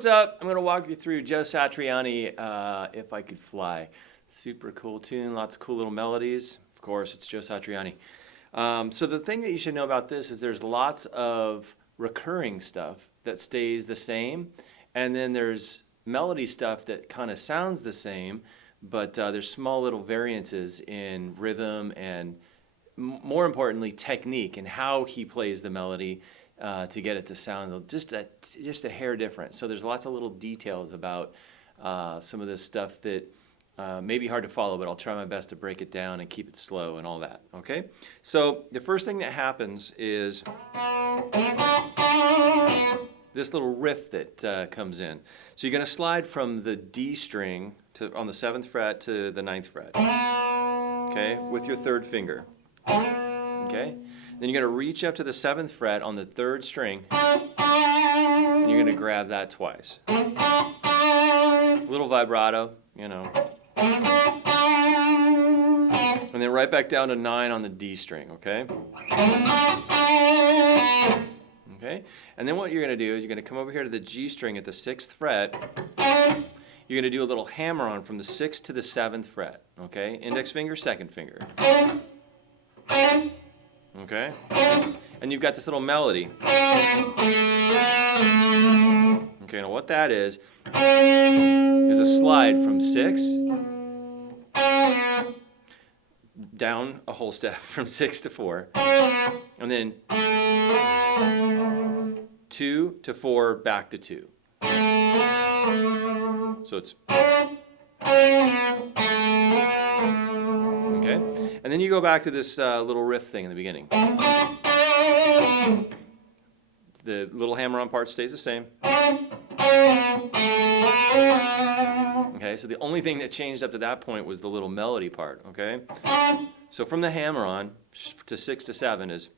what's up? I'm going to walk you through Joe Satriani, If I Could Fly. Super cool tune, lots of cool little melodies. Of course, it's Joe Satriani. So the thing that you should know about this is there's lots of recurring stuff that stays the same, and then there's melody stuff that kind of sounds the same, but there's small little variances in rhythm and, more importantly, technique and how he plays the melody to get it to sound just a hair different. So there's lots of little details about some of this stuff that may be hard to follow, but I'll try my best to break it down and keep it slow and all that, okay? So the first thing that happens is this little riff that comes in. So you're going to slide from the D string on the 7th fret to the 9th fret, okay, with your 3rd finger, okay? Then you're going to reach up to the 7th fret on the 3rd string, and you're going to grab that twice. A little vibrato, you know. And then right back down to 9 on the D string, okay? Okay? And then what you're going to do is you're going to come over here to the G string at the 6th fret. You're going to do a little hammer-on from the 6th to the 7th fret, okay? Index finger, 2nd finger. Okay? And you've got this little melody. Okay, now what that is a slide from 6 down a whole step from 6 to 4, and then 2 to 4 back to 2. So it's okay, and then you go back to this little riff thing in the beginning. The little hammer-on part stays the same. Okay, so the only thing that changed up to that point was the little melody part, okay? So from the hammer-on to 6 to 7 is...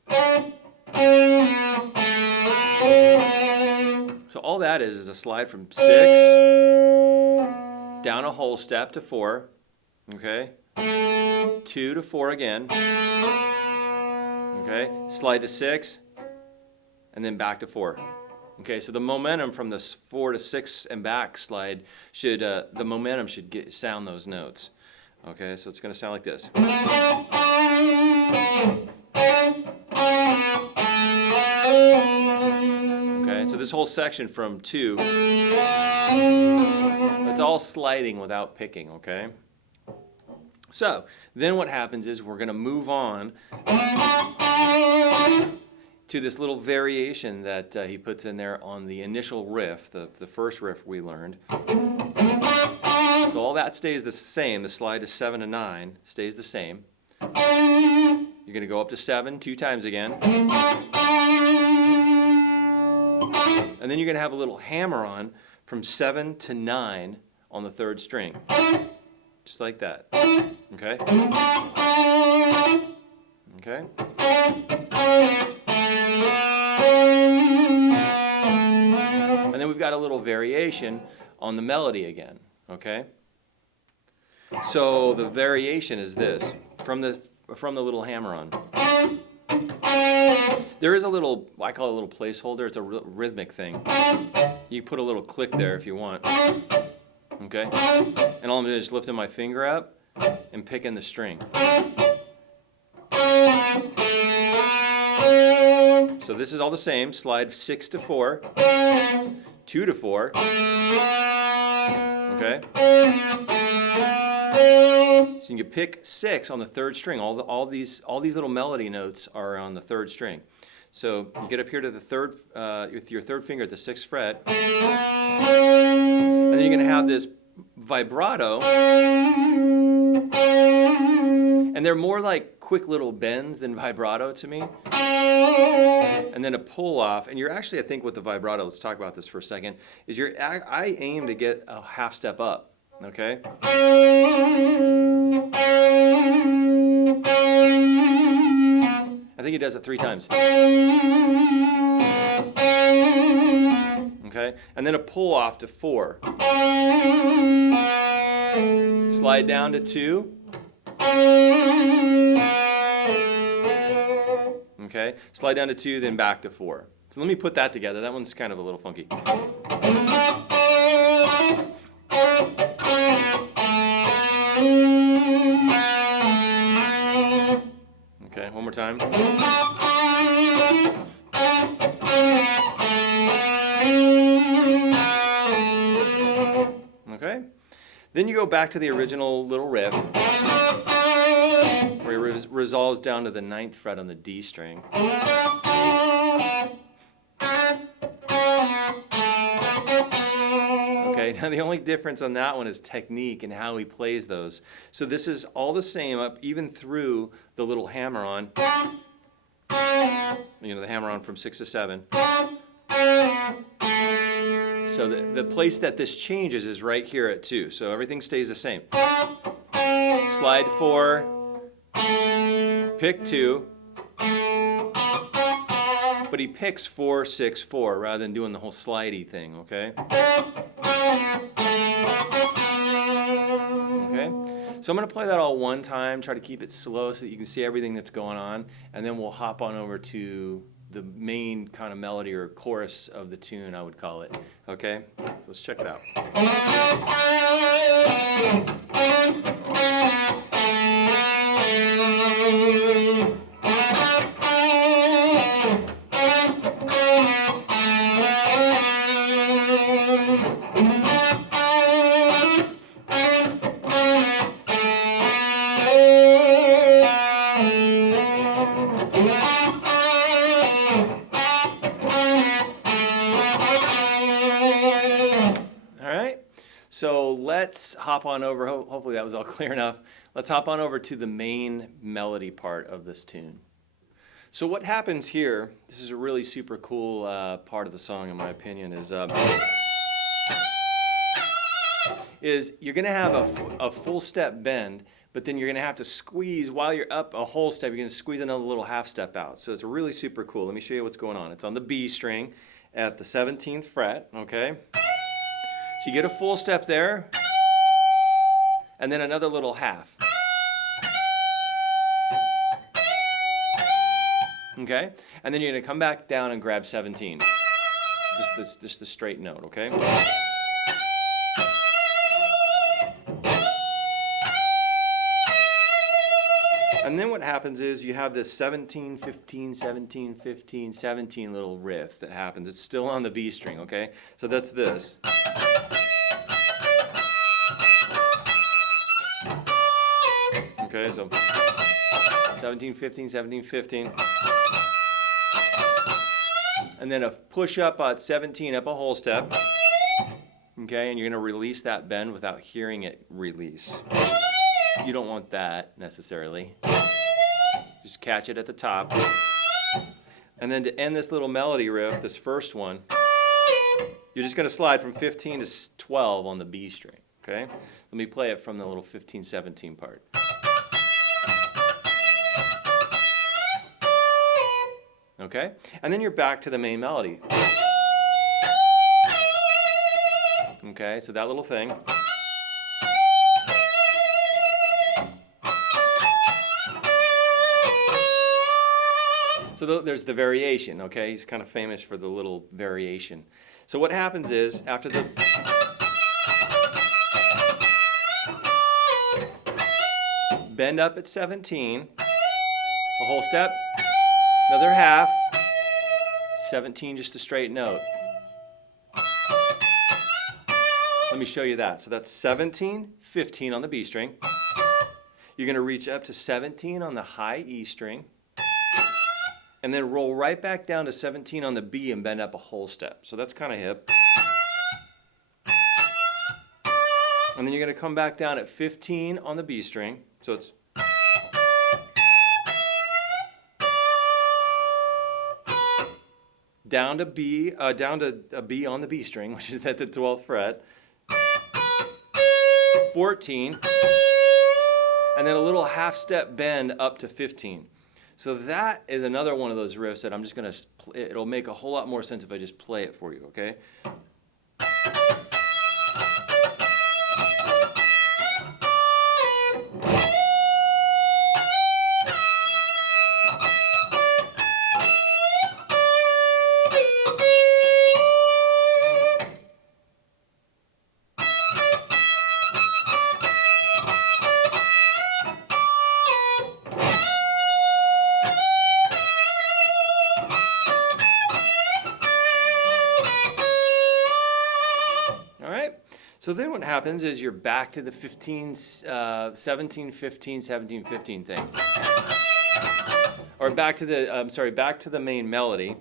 So all that is a slide from 6 down a whole step to 4, okay? 2 to 4 again, okay? Slide to 6, and then back to 4. Okay, so the momentum from the 4 to 6 and back slide should, the momentum should sound those notes. Okay, so it's going to sound like this. Okay, so this whole section from 2, it's all sliding without picking, okay? So, then what happens is we're going to move on to this little variation that he puts in there on the initial riff, the first riff we learned. So all that stays the same. The slide to 7 to 9 stays the same. You're going to go up to 7 2 times again. And then you're going to have a little hammer-on from 7 to 9 on the 3rd string. Just like that. Okay? Okay? And then we've got a little variation on the melody again, okay? So the variation is this, from the little hammer-on. There is a little, I call it a little placeholder, it's a rhythmic thing. You put a little click there if you want, okay? And all I'm doing is just lifting my finger up and picking the string. So this is all the same, slide 6 to 4, 2 to 4, okay? So you can pick 6 on the 3rd string. All these little melody notes are on the 3rd string. So you get up here to the 3rd, with your 3rd finger at the 6th fret, and then you're going to have this vibrato, and they're more like quick little bends than vibrato to me. And then a pull off, and you're actually, I think with the vibrato, let's talk about this for a second, is I aim to get a half step up, okay? I think he does it 3 times. Okay, and then a pull off to 4. Slide down to 2. Okay, slide down to 2, then back to 4. So let me put that together. That one's kind of a little funky. time. Okay? Then you go back to the original little riff, where it resolves down to the 9th fret on the D string. Okay, now the only difference on that one is technique and how he plays those. So this is all the same up even through the little hammer-on. You know, the hammer-on from 6 to 7. So the place that this changes is right here at 2. So everything stays the same. Slide 4, pick 2, but he picks 4, 6, 4 rather than doing the whole slidey thing, okay? Okay? So I'm going to play that all one time, try to keep it slow so that you can see everything that's going on, and then we'll hop on over to the main kind of melody or chorus of the tune, I would call it. Okay? So let's check it out. So let's hop on over, hopefully that was all clear enough. Let's hop on over to the main melody part of this tune. So what happens here, this is a really super cool part of the song in my opinion, is you're going to have a full step bend, but then you're going to have to squeeze, while you're up a whole step, you're going to squeeze another little half step out. So it's really super cool. Let me show you what's going on. It's on the B string at the 17th fret, okay? So you get a full step there, and then another little half. Okay? And then you're going to come back down and grab 17. Just the straight note, okay? And then what happens is you have this 17, 15, 17, 15, 17 little riff that happens. It's still on the B string, okay? So that's this. Okay, so 17, 15, 17, 15. And then a push up at 17 up a whole step. Okay, and you're going to release that bend without hearing it release. You don't want that necessarily. Just catch it at the top. And then to end this little melody riff, this first one, you're just going to slide from 15 to 12 on the B string. Okay? Let me play it from the little 15, 17 part. Okay? And then you're back to the main melody. Okay, so that little thing. So there's the variation, okay? He's kind of famous for the little variation. So what happens is, after the... bend up at 17, a whole step, another half, 17 just a straight note. Let me show you that. So that's 17, 15 on the B string. You're going to reach up to 17 on the high E string, and then roll right back down to 17 on the B and bend up a whole step. So that's kind of hip. And then you're going to come back down at 15 on the B string. So it's down to B, down to a B on the B string, which is at the 12th fret. 14, and then a little half step bend up to 15. So that is another one of those riffs that I'm just going to, it'll make a whole lot more sense if I just play it for you, okay? All right. So then what happens is you're back to the 15, 17, 15, 17, 15 thing. Or back to the, back to the main melody.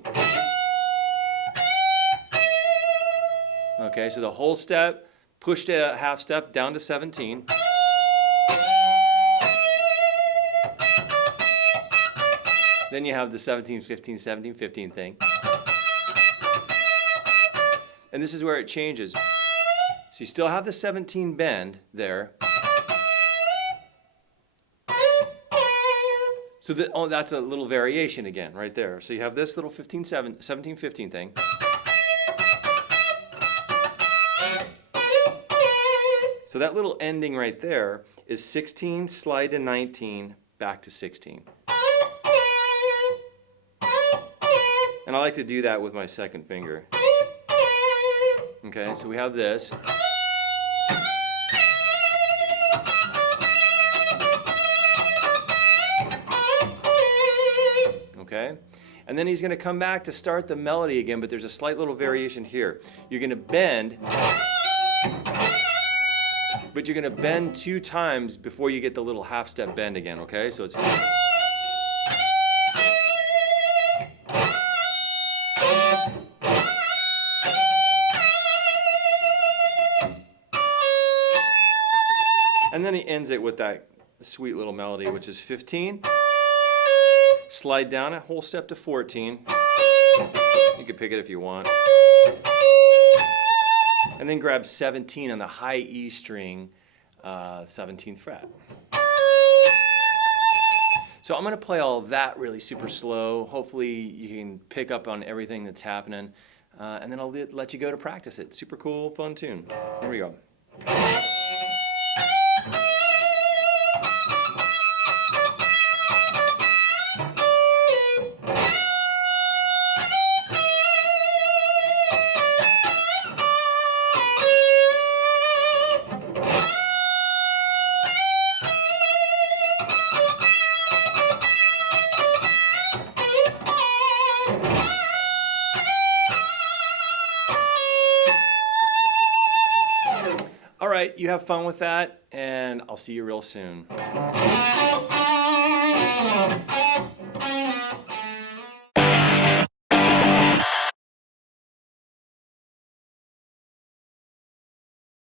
Okay, so the whole step, pushed a half step down to 17. Then you have the 17, 15, 17, 15 thing. And this is where it changes. So you still have the 17 bend there. So that's a little variation again right there. So you have this little 15, 17, 15 thing. So that little ending right there is 16, slide to 19, back to 16. And I like to do that with my second finger. Okay, so we have this. Okay, and then he's going to come back to start the melody again, but there's a slight little variation here. You're going to bend, but you're going to bend 2 times before you get the little half step bend again, okay? So it's... And then he ends it with that sweet little melody, which is 15. Slide down a whole step to 14. You can pick it if you want. And then grab 17 on the high E string, 17th fret. So I'm going to play all of that really super slow. Hopefully you can pick up on everything that's happening. And then I'll let you go to practice it. Super cool, fun tune. Here we go. All right, you have fun with that, and I'll see you real soon.